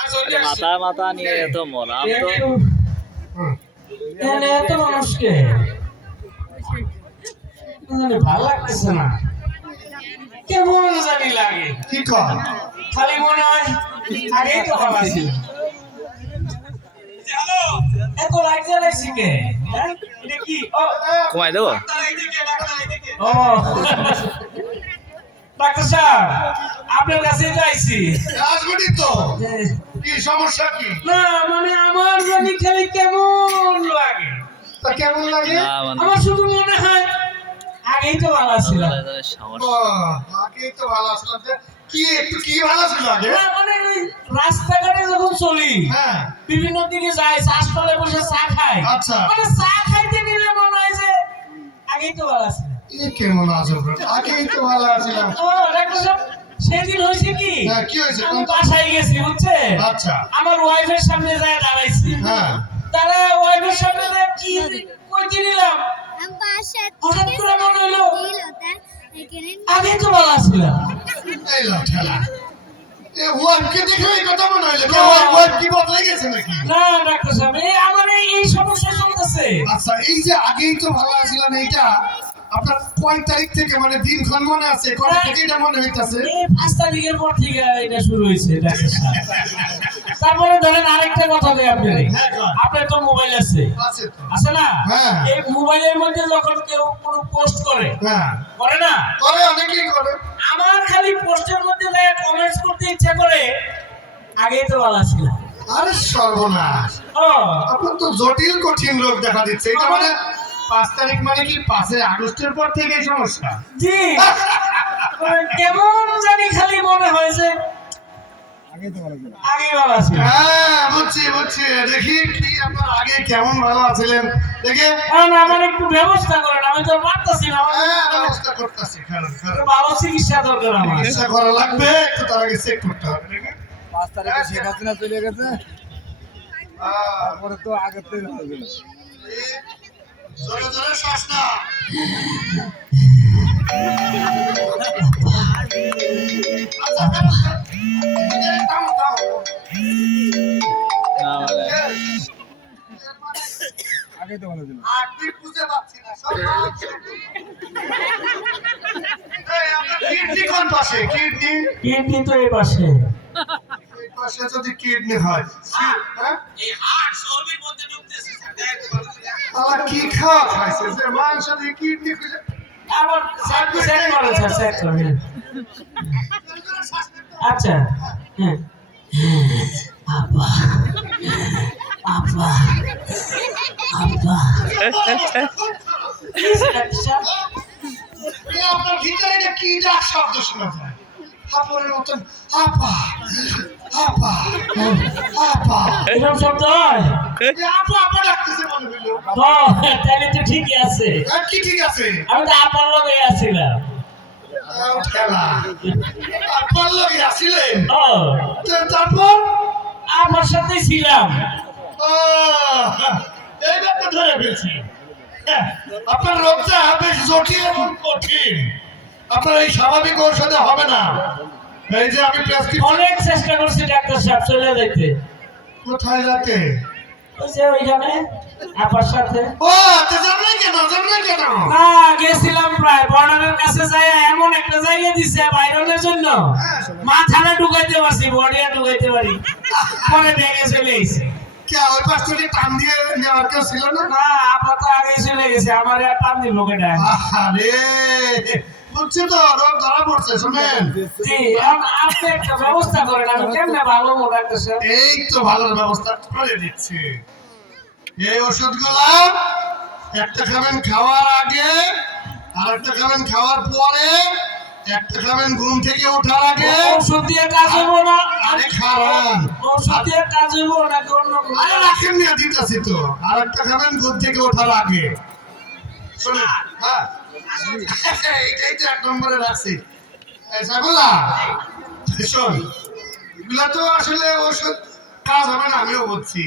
মাথা মাথা নিয়ে এত মরাম তো এখানে এত মানুষকে। ভালো লাগতেছে না। কেমন জানি লাগে। কি কর? খালি মনে হয় আগেই তো ভালো ছিল। এত লাইট জ্বালাইছি কে? হ্যাঁ? কমাই দেবো? ও। ডাক্তার সাহেব আপনার কাছে যাইছি। তো। কি সমস্যা কি? না মানে আমার জানি খালি কেমন লাগে? তা কেমন লাগে? মানে আমার শুধু মনে হয় আগেই তো ভালো ছিল আগেই তো ভালো যে কি একটু কি ভালো ছিল আগে? মানে রাস্তাঘাটে যখন চলি হ্যাঁ। বিভিন্ন দিকে যাই চাষতলে বসে চা খাই। আচ্ছা। মানে চা খাইতে নিলে মনে হয় যে আগেই তো ভালো ছিল কেমন রে। আগেই তো ভালো আসলাম ও ডাক্তার সাহেব সেদিন হয়েছে কি? হ্যাঁ কি হয়েছে? আমি বাসায় গেছি বুঝছে আচ্ছা। আমার ওয়াইফের সামনে যায় দাঁড়াইছি। হ্যাঁ। তারা ওয়াইফের সামনে যায় কি কইতে নিলাম? হঠাৎ করে মনে হলো আগেই তো ভালো ছিল এই লো ওয়াইফকে দেখে এই কথা মনে হইল ওয়াইফ ওয়াইফ কি বদলে গেছে নাকি? না ডাক্তার সাহেব আমার এই সমস্যা চলতেছে। আচ্ছা এই যে আগেই তো ভালো আছিলাম এইটা আপনার কয় তারিখ থেকে মানে দিনক্ষণ মনে আছে? কয় থেকে এটা মনে হইতাছে? পাঁচ তারিখের পর থেকে এটা শুরু হয়েছে তারপরে ধরেন আরেকটা কথা বলি আপনি হ্যাঁ, আপনার তো মোবাইল আছে। আছে না? হ্যাঁ। এই মোবাইলের মধ্যে যখন কেউ কোনো পোস্ট করে হ্যাঁ। করে না? করে অনেকেই করে। আমার খালি পোস্টের মধ্যে কমেন্টস করতে ইচ্ছা করে আগেই তো ভালো ছিল। আরে সর্বনাশ। আপনার তো জটিল কঠিন রোগ দেখা দিচ্ছে। এটা মানে পাঁচ তারিখ মানে কি? পাঁচে আগস্টের পর থেকে এই সমস্যা। জি। মানে কেমন জানি খালি মনে হয়েছে। আগে ভালো ছিল। হ্যাঁ বুঝছি বুঝছি। দেখি কি আপনার আগে কেমন ভালো আছিলেন। দেখে। এখন আমার একটু ব্যবস্থা করেন আমি তো পারতেছি না। হ্যাঁ ব্যবস্থা করতেছি ভালো চিকিৎসা দরকার আমার। চিকিৎসা করা লাগবে একটু তার আগে চেক করতে হবে পাঁচ তারিখে শেখ হাসিনা চলে গেছে। আহ, তারপরে তো আগের থেকে ভালো ছিল জোরে জোরে শ্বাস না আচ্ছা, ব্যবস্থা। এই, থামো, থামো। না মানে আগে তো এই, পাশে? পাশে যদি কিডনি হ্যাঁ? আল্লাহ, কি খাওয়া খাইছে? যে মাংস দিয়ে খুঁজে আমার চেক চেক করেন স্যার চেক করেন আচ্ছা হ্যাঁ। আপা আপা আপা আপনার ভিতরে কি ডাক শব্দ শোনা যায়? আপনের মতন আপা আপা আপা এরকম শব্দ হয়। আপা আপা ডাকতেছে মনে হইল। তাহলে তো ঠিকই আছে। কি ঠিক আছে? আমি তো আপনার লগে লোক আসিলেন? ও তো তারপর? আমার সাথে ছিলাম। ধরে ফেলছি। হ্যাঁ, আপনার রোগটা বেশ জটিল এবং কঠিন। আপনার এই স্বাভাবিক ঔষধে হবে না। এই যে আমি অনেক চেষ্টা করছি ডাক্তার সাহেব চলে যাইতে। কোথায় যাতে ওই যে ওইখানে আপার সাথে। ও তো জানলে কেন জানলে কেন? না গেছিলাম প্রায়। বর্ডারের কাছে যাই এমন একটা জায়গা দিছে বাইরনের জন্য। মাথাটা ঢুকাইতে পারছি ঢুকাইতে পারি। পরে ব্যাগে চলে এসেছি। কে ওই পাশ থেকে টান দিয়ে নেওয়ার কেউ ছিল না? না আগে চলে গেছে আমার টান কেটা আরে বুঝছি তো রোগ ধরা পড়ছে শুনেন। আপনি একটা ব্যবস্থা করেন আমি কেমনে ভালো ডাক্তার এই তো ভালো ব্যবস্থা করে দিচ্ছি। এই ওষুধগুলা একটা খাবেন খাওয়ার আগে আর একটা খাবেন খাওয়ার পরে একটা খাবেন ঘুম থেকে ওঠার আগে ওষুধ দিয়ে কাজ হব না? আরে খারাপ। ওষুধ দিয়ে কাজ হব নাকি অন্য কোনো? আরে রাখেন নিয়ে দিতেছি তো। আর একটা খাবেন ঘুম থেকে ওঠার আগে। শুনে হ্যাঁ। এইটাই তো এক নম্বরে রাখছি এগুলা তো আসলে ওষুধ কাজ হবে না, আমিও বলছি।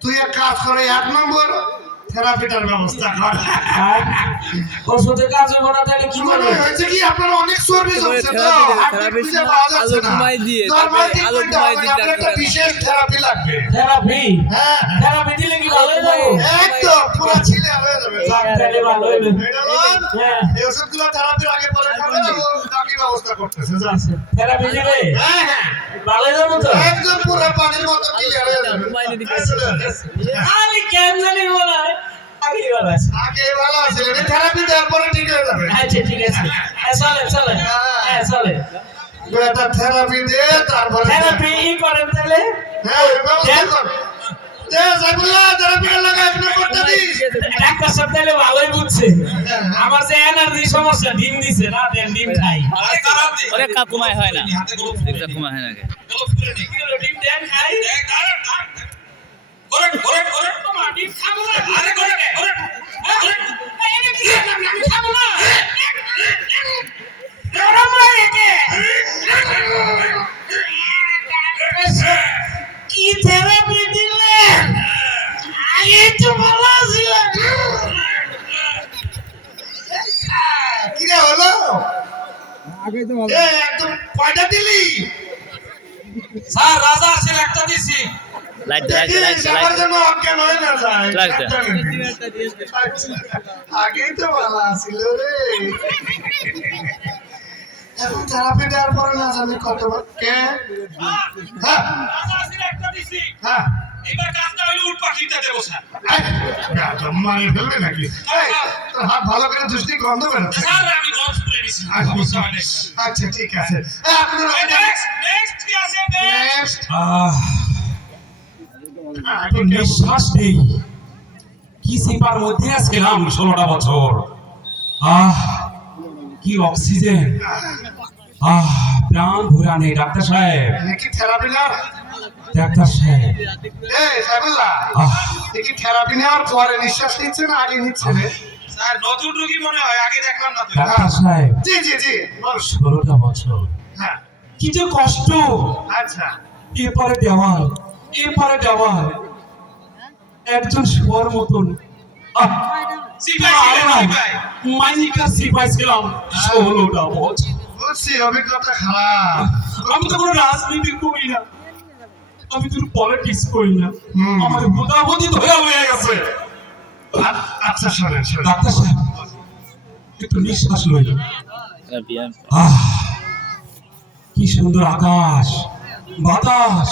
তুই এক কাজ করে এক নম্বর থেরাপিটার ব্যবস্থা কর। আর ওষুধের কাজ হবে না তাহলে কি মনে হয়েছে কি আপনার অনেক সার্ভিস হচ্ছে তো। therapy খুঁজে পাওয়া যাচ্ছে না। কমায় দিয়ে, নরমাল ট্রিটমেন্ট হবে আপনার একটা বিশেষ থেরাপি লাগবে। থেরাপি? হ্যাঁ। হ্যাঁ। থেরাপি দিলে কি ভালো হয়ে যাব? একদম পুরো ছিলে হয়ে যাবে। তাহলে ভালো এটা লন, হ্যাঁ। এই ওষুধগুলো থেরাপির আগে পরে খাবেন এবং বাকি ব্যবস্থা করতেছে যা। থেরাপি দিলে? হ্যাঁ হ্যাঁ। ভালো হয়ে যাব তো? একদম পুরো পানির মতো ক্লিয়ার হয়ে যাবে। ঘুমাইনি দিকে। আমি কেন হয়। আগেই আছে। আগে ভালো আছে থেরাপি দেওয়ার পরে ঠিক হয়ে যাবে। আচ্ছা ঠিক আছে। হ্যাঁ হ্যাঁ। চলে এটা থেরাপি দিয়ে তারপরে থেরাপি করেন তাহলে। হ্যাঁ ব্যবস্থা কর। আমার যে এনার্জি সমস্যা ডিম দিছে না ডিম খাই। কমায় হয় না। কমায় হয় না ডিম দেন খাই। একদম কয়টা দিলি? স্যার রাজা আসলে একটা দিছি। লাইট দে, লাইট দে, লাইট দে, আমার লাইট দে। জন্য অজ্ঞান হয়ে না যায়? লাগ দে। আচ্ছা, আগেই তো ভালো আছিল রে। এখন থেরাপি দেওয়ার পরে না জানি কতবার কে? হ্যাঁ। একটা দিছি হ্যাঁ। এবার কাজটা হইল উট পাখিটা দেবো স্যার মারি ফেলবে নাকি? তোর হাত ভালো করে দৃষ্টি গন্ধ স্যার আমি। আচ্ছা ঠিক আছে। এই, নেক্সট নেক্সট কি আছে? নেক্সট নেক্সট এত নিঃশ্বাস নেই। কি সিপার মধ্যে ছিলাম ষোলোটা বছর। আহ কি অক্সিজেন। আহ প্রাণ ভরা নেই ডাক্তার সাহেব। থেরাপি না ডাক্তার সাহেব। এই সাইবুল্লাহ আহ। দেখি থেরাপি নেওয়ার পরে নিঃশ্বাস নিচ্ছে না আগে নিচ্ছে? স্যার নতুন রোগী মনে হয় আগে দেখলাম না ডাক্তার সাহেব। জি জি জি ষোলোটা বছর। হ্যাঁ। কি যে কষ্ট। আচ্ছা। এরপরে দেওয়াল। এরপরে দেওয়াল একজন শোয়ার মতন। আহ সিপাই ছিলেন, সিপাই। মাইনিকা সিপাই। ছিলাম। ষোলোটা বছর অভিজ্ঞতা খারাপ। আমি তো কোনো রাজনীতি করি না। আমি তো পলিটিক্স করি না। হুম। আমার বোধাবোধি ধরে হয়ে গেছে। আচ্ছা শোনেন শোনেন। ডাক্তার সাহেব একটু নিঃশ্বাস লইল আর কি সুন্দর আকাশ। বাতাস।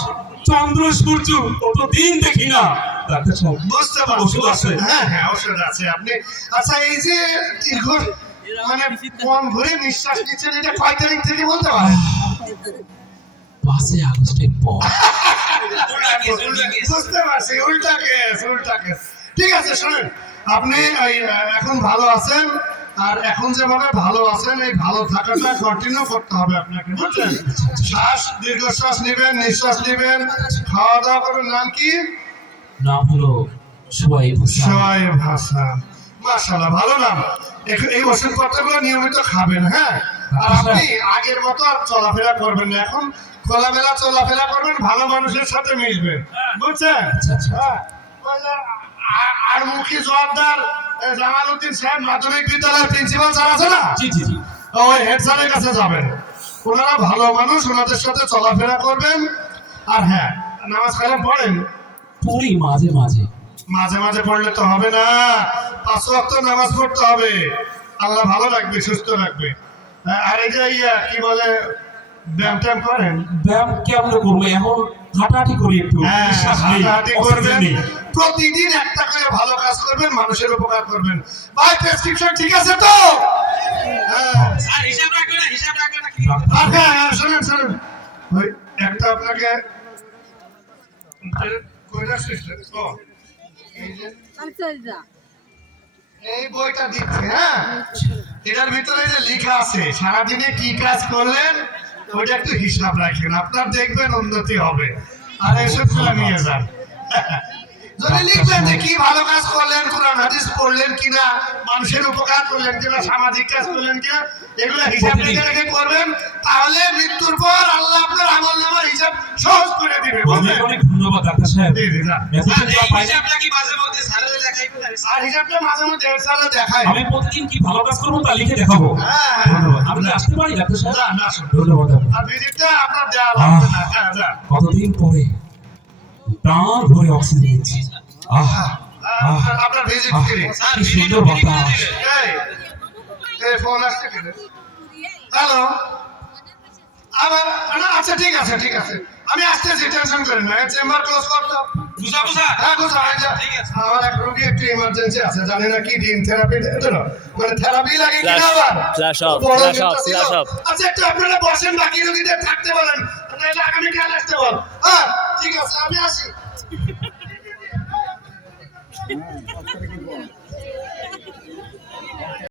সূর্য কতদিন দেখি না। বুঝতে পারছি আছে? হ্যাঁ হ্যাঁ ওষুধ আছে আপনি। আচ্ছা এই যে দীর্ঘ মানে কম ভরে নিঃশ্বাস নিচ্ছেন এটা কয় তারিখ থেকে বলতে পারেন? পাঁচই আগস্টের পর। উল্টা কেস, উল্টা কেস। বুঝতে পারছি উল্টা কেস উল্টা কেস। ঠিক আছে শুনেন আপনি এখন ভালো আছেন? আর এখন যেভাবে ভালো আছেন এই ভালো থাকাটা কন্টিনিউ করতে হবে আপনাকে বুঝলেন? শ্বাস দীর্ঘশ্বাস নেবেন নিঃশ্বাস নেবেন। খাওয়া দাওয়া করবেন নাম কি? নাম হলো সবাই ভাষা মাশাআল্লাহ ভালো নাম। এই ওষুধপত্রগুলো নিয়মিত খাবেন হ্যাঁ? আর আপনি আগের মতো আর চলাফেরা করবেন না। এখন খোলামেলা চলাফেরা করবেন ভালো মানুষের সাথে মিশবেন বুঝছেন? আচ্ছা, আচ্ছা। হ্যাঁ, আর মুখী জবাবদার এ, জামাল উদ্দিন সাহেব মাধ্যমিক বিদ্যালয়ের প্রিন্সিপাল স্যার আছে না? জি জি জি। ওই হেড স্যারের কাছে যাবেন। ওনারা ভালো মানুষ ওনাদের সাথে চলাফেরা করবেন। আর হ্যাঁ নামাজ কালাম পড়েন? পড়ি মাঝে মাঝে। মাঝে মাঝে পড়লে তো হবে না। পাঁচ ওয়াক্ত নামাজ পড়তে হবে। আল্লাহ ভালো রাখবে সুস্থ রাখবে। আর এই যে ইয়া কি বলে ব্যায়াম ট্যায়াম করেন? ব্যায়াম কেমন করব? এখন হাঁটাহাঁটি করি একটু। হ্যাঁ হাঁটাহাঁটি করবেন। প্রতিদিন একটা করে ভালো কাজ করবেন মানুষের উপকার করবেন। ভাই প্রেসক্রিপশন ঠিক আছে তো? হ্যাঁ। হ্যাঁ হ্যাঁ শুনুন শুনুন। ওই একটা আপনাকে এই বইটা দিচ্ছি হ্যাঁ? এটার ভিতরে যে লেখা আছে সারাদিনে কি কাজ করলেন ওইটা একটু হিসাব রাখেন। আপনার দেখবেন উন্নতি হবে। আর এসব নিয়ে যান। যদি লিখবেন যে কি ভালো কাজ করলেন কোরআন হাদিস পড়লেন কিনা মানুষের উপকার করলেন কিনা সামাজিক কাজ করলেন কিনা এগুলো হিসাব রেখে রেখে করবেন তাহলে মৃত্যুর পর আল্লাহ আপনার আমল নামার হিসাব সহজ করে দিবে। অনেক অনেক ধন্যবাদ ডাক্তার সাহেব। হিসাবটা কি মাঝে মধ্যে স্যারের আর হিসাবটা মাঝে মধ্যে স্যাররা দেখায়। আমি প্রতিদিন কি ভালো কাজ করব তা লিখে দেখাবো? হ্যাঁ, ধন্যবাদ। আমি আসতে পারি ডাক্তার সাহেব? না, না, ধন্যবাদ আর ভিজিটটা আপনার দেওয়া লাগবে না। হ্যাঁ, কতদিন পরে? প্রাণ ভরে অক্সিজেন নিচ্ছি আহা আহ আপনার- আপনার ভিজিট আহ, ফ্রি কি সুন্দর বাতাস। এই এই ফোন আসছে কি হ্যালো আবার না আচ্ছা ঠিক আছে ঠিক আছে। আমি আসতেছি টেনশন করেন না। চেম্বার ক্লোজ করতো বুঝা বুঝা? হ্যাঁ বুঝা ঠিক আছে। আমার এক রোগী একটু ইমার্জেন্সি আছে জানি না কি দিন থেরাপি মানে থেরাপি লাগে কিনা Flash- আবার। আচ্ছা একটু আপনারা বসেন বাকি রোগীদের থাকতে বলেন। নাহলে আগামীকাল আসতে হবে। হ্যাঁ ঠিক আছে আমি আসি।